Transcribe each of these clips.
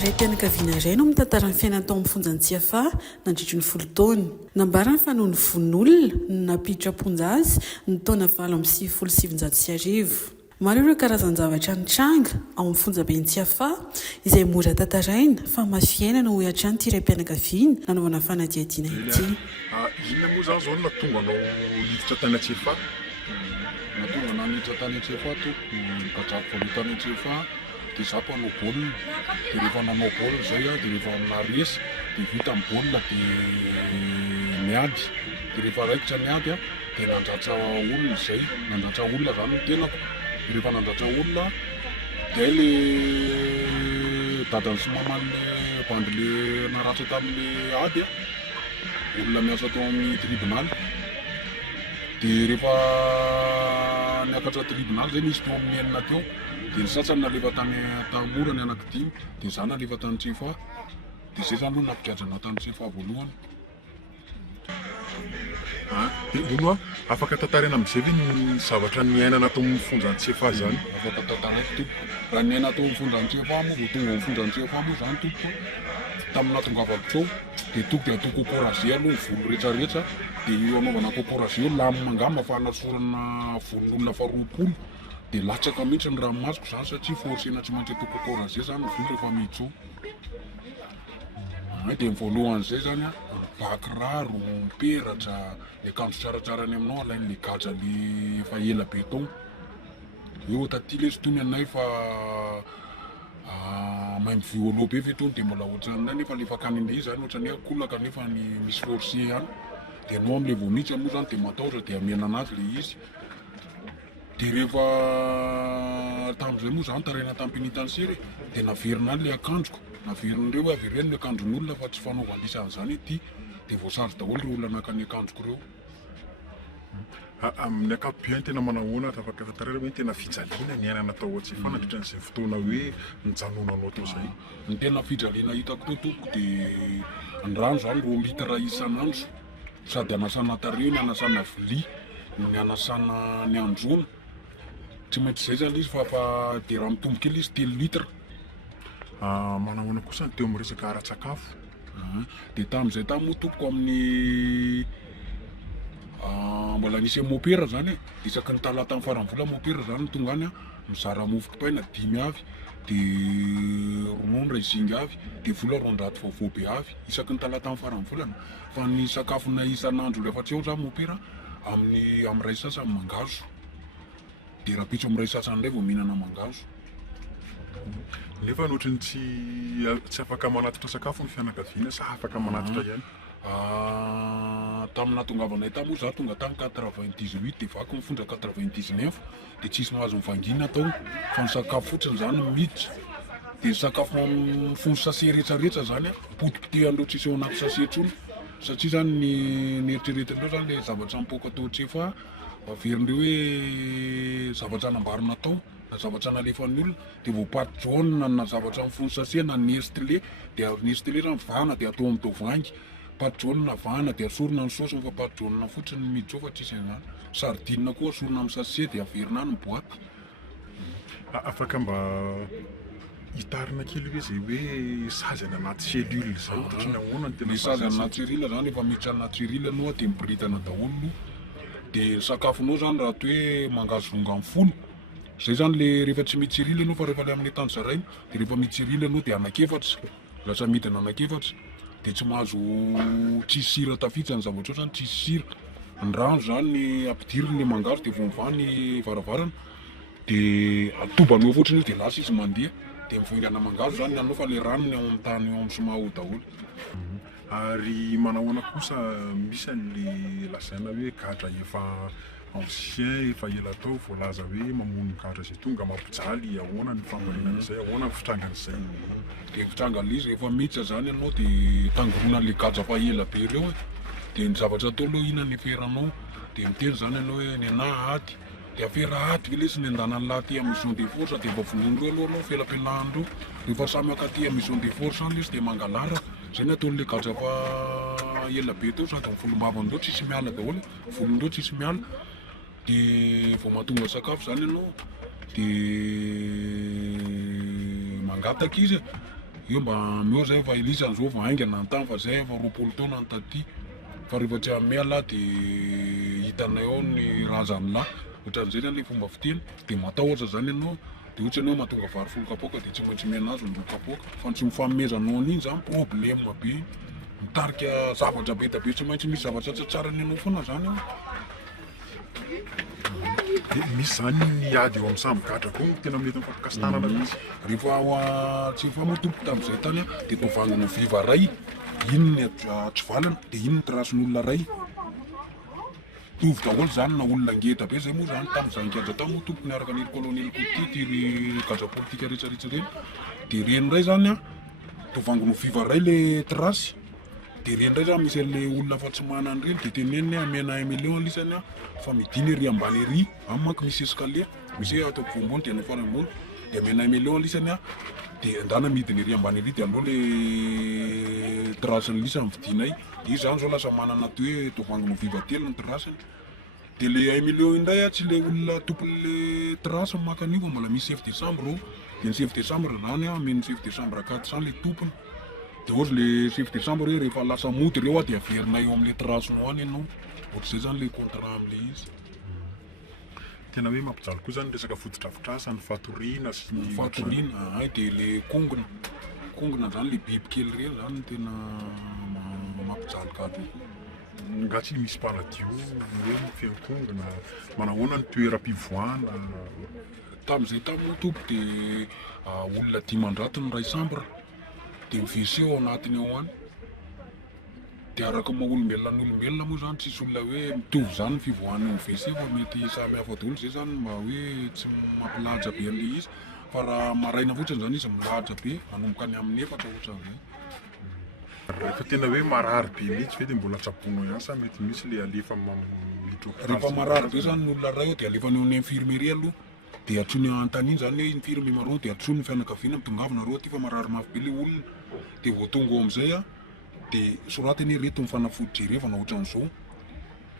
Raim-pianakaviana iray no mitantara ny fiainany tao amin'ny Fonjanitsiafa nandritra ny 10 taona. Nambarany fa noho ny von'olona nampiditra am-ponja azy ny taona 1970. Maro ireo karazan-javatra nitranga ao amin'ny Fonjabentsiafa izay mora tantaraina fa mafiaina no hoe hatrany ity raim-pianakaviana nanaovana fanadihadiana ity. Inona moa zany zao natonga anao niditra tany Antsefa? Natonga anao niditra tany Antsefa to nikatrako voaloha tany Antsefa dia zaho mpanao baolina. Dia rehefa nanao baolina zay dia rehefa amina resy dia vita amin'ny baolina dia niady. Dia rehefa raikitra niady dia nandratra olona zay. Nandratra olona zany ny tenako. Rehefa nandratra olona dia ilay dadany sy maman'le bandy le naratra tamin'le ady olona miasa tao amin'ny tribunal. Dia rehefa niakatra tribunal zay nisy tao amin'ny enina teo dia ny sasany nalefa tany Tamora ny anankidimy dia izaho nalefa tany Antsefa. Dia zay zany no nampikajana tany Antsefa voalohany. Olo afaka tantarina amin'izay ve ny zavatra niainana tao amin'ny Fonjanitsiafa zany? Afaka tantaraiko tompoko. Raha niaina tao amin'ny Fonjanitsiafa moa vao tonga amin'ny Fonjanitsiafa moa zany tompoko tamina tongavako tao dia tonga dia atao kôkôrazia aloha ny volo rehetrarehetra. Dia io anaovana kôkôrazia io lamina angamba fa hanasorana volon'olona fa 20 dia latsaka mihitsy ny ranomasoko zany satria forcena tsy maintsy atao kôkôrazia zany ny volo rehefa miditra ao. Dia ny voalohan'izay zany bakiraro, peratra, ny akanjo tsaratsara any aminao alain'le gadra le efa ela be tao. Eo taty ilay sy toy ny anay fa mahay mivoy be fetrony dia mbola ohatran'nay nefa le fakan'ilay izy zany ohatran'ny akolaka nefa ny misy forcé ihany. Dia anao amin'ilay voanitsy moa zany dia matahotra dia amiana anazy le izy. Dia rehefa tamin'izay moa zany taraina tamin'ny pénitentiaire dia naverina any le akanjoko. Naverin'ireo hoe avereny ny akanjon'olona fa tsy fanaovan'isany zany ity. Dia voasary daholo ireo olona naka ny akanjoko ireo. Amin'ny ankapobeny tena manahoana afaka tantarina hoe tena fijaliana niainana tao Antsefa nandritra an'izay fotoana hoe nijanonanao tao zay? Ny tena fijaliana hitako tao tompoko dia ny rano zany 2 litatra isan'andro sady anasana tarehy, ny anasana vilia, ny anasana ny androna. Tsy maintsy zay zany izy fa dia raha mitombo kely izy 3 litatra. Manahoana kosa ny teo amin'ny resaka ara-tsakafo? Dia tamin'izay moa tompoko amin'ny mbola nisy mopera zany isaky ny talata amin'ny faran'ny vola mopera zany tonga any mizara mofo dipaina 5 avy dia ronono ray zinga avy dia vola 200 vaovao be avy isaky ny talata amin'ny faran'ny volana. Fa ny sakafona isan'andro rehefa tsy eo zany mopera amin'ny ray sasany mangazo. Dia raha pitso amin'ny ray sasany indray vao mihinana mangazo. Nefa ohatrany tsy afaka manatitra sakafo ny fianakaviana sa afaka manatitra ihany? Tamina tongavanay tamo zaho tonga tany 98 dia vaky mifondra 99 dia tsisy mahazo mivangina tao fa ny sakafo fotsiny zany miditra. Dia sakafo mifono sase rehetrarehetra zany potipotehana tsisy eo anaty sase tsony satria zany ny eritreretin'ireo zany le zavatra mipoaka tao Antsefa averin'ireo hoe zavatra anambarina tao na zavatra nalefan'ny olona dia vao paty jaune na zavatra mifono sase na nestlé dia nestlé zany vahana dia atao amin'ny tovangy. Paty jaune na vahana dia asorina ny saosiny fa paty jaune fotsiny miditra ao fa tsisy an'izany. Sardine koa asorina amin'ny sase dia averina any ny boaty. Afaka mba hitarina kely hoe zay hoe sazy any anaty cellule zay ohatrany ahoana ny tena sazy any anaty cellule zany efa miditra anaty cellule anao dia miboritana daholo. Dia ny sakafonao zany raha toa hoe mangazo vonga amin'ny folo zay zany le rehefa tsy mety cellule anao fa rehefa le amin'ny tany zaraina dia rehefa mety cellule anao dia anakefatra lasa midina anakefatra dia tsy mahazo tsisy sira tafitsy ny zavatra zany tsisy sira. Ny rano zany ny ampidiriny le mangazo dia vomivaha ny varavarana dia atobanao fotriny dia lasa izy mandeha dia mivoingana mangazo zany anao fa le rano ny ao amin'ny tany ao amin'ny somaho daholo. Ary manahoana kosa misy an'le lazaina hoe gadra efa ancien efa ela tao voalaza hoe mamono gadra izay tonga mampijaly ahoana ny fambolenan'izay ahoana ny fitrangan'izay? Dia fitrangan'ilay izy rehefa miditra zany ianao dia tangorona le gadra fa ela be ireo dia ny zavatra atao aloha ina ny feranao dia miteny zany ianao hoe ny anahy aty dia afera aty vilesy ny andanan'ny lahy amin'ny maison de force dia mba vonoindreo aloha anao felam-pianahandreo rehefa samy akaty amin'ny maison de force any izy dia mangalara. Zay ny ataon'le gadra fa ela be teo sady ny volom-bavandreo tsisy miala daholo, volondreo tsisy miala. Dia vao mahatonga sakafo zany ianao dia mangataka izy io mba meo zay fa ilisany zao fa haingana an-tany fa zay fa 20 taona ny taty fa rehefa tsy amiala dia hitanay ao ny razan'lahy ohatran'izay zany le fomba fiteny dia matahotra zany ianao dia ohatrany hoe mahatonga vary folo kapoaka dia tsy maintsy miana azy ny roa kapoaka fa tsy mifamezanao an'iny zany problème be mitarika zavatra be da be tsy maintsy misy zavatra tsatsarany ianao foana zany ao. Misy zany miady eo amin'ny sambo gadra koa tena mety amin'ny fampikastanana mihitsy. Rehefa tsy famotompo tamin'izay tany dia tovangina viva ray ino ny atsivalana dia ino ny trasin'olona ray tovy daholo zany na olona ngeda be zay moa zany tamin'izany gadra tany moa tompo niaraka nily kolonely koty tiry gadra politika rehetrarehetra reny dia reny ray zany tovangina viva ray le trasy dia reny ray zany misy an'le olona fa tsy manany reny dia teneniny amena 1 million alisany fa midiny ery ambany ery amin'ny manko misy escalier misy hoe ataoko voambony dia anafara ambony dia amena 1 million alisany dia andana midiny ery ambany ery dia aloha le trasiny lisa amin'ny vidinay dia izy zany zao lasa manana toy hoe tovangina viva telo ny trasiny dia le 1 million indray tsy le olona tompon'le trasy makan'io fa mbola misy chef de chambre ao dia ny chef de chambre zany ameny chef de chambre 400 le tompony dia ohatry le chef de chambre hoe rehefa lasa mody ireo dia averinay eo amin'le trasiny any ianao ohatr'izay zany le contrat amin'le izy. Tena hoe mampijaly koa zany resaka fotodrafitrasa ny fatoriana sy ny fatoriana dia le kongona zany le biby kely reny zany tena mampijaly gadra nga tsy misy mpanadio hoe fiankongona manahoana ny toeram-pivoahana tamin'izay tamin'ny topo dia olona 5 mandrato ny ray chambre dia mivisy ao anatiny ao any dia araka maha olombelona moa zany tsisy olona hoe mitovy zany ny fivoahany mivisy fa mety samy hafa daholo zay zany mba hoe tsy mampilaja be an'le izy fa raha maraina fotsiny zany izy milaja be manomboka any amin'ny 4 ohatran'izay. Rehefa tena hoe marary be mihitsy ve dia mbola tsaponao ihany sa mety misy le alefa mitroka rehefa marary be zany ny olona ray dia alefany eo amin'ny infirmerie aloha dia atsony an-tany iny zany hoe infirme mareo dia atsony ny fianakaviana mitongavana reo aty fa marary mafy be le olona dia vao tonga ao amin'izay dia soratany reto mifanafody jerevana ohatran'izao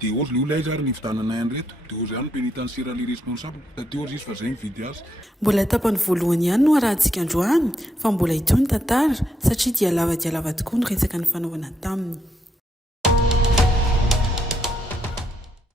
dia ohatry le olona izy ary nividananay an'reto dia ozy ihany pénitentiaire le responsable taty ozy izy fa zay mividy azy. Mbola tapany voalohany ihany no arahantsika androany fa mbola itony tantara satria dia lava tokoa ny resaka ny fanaovana taminy.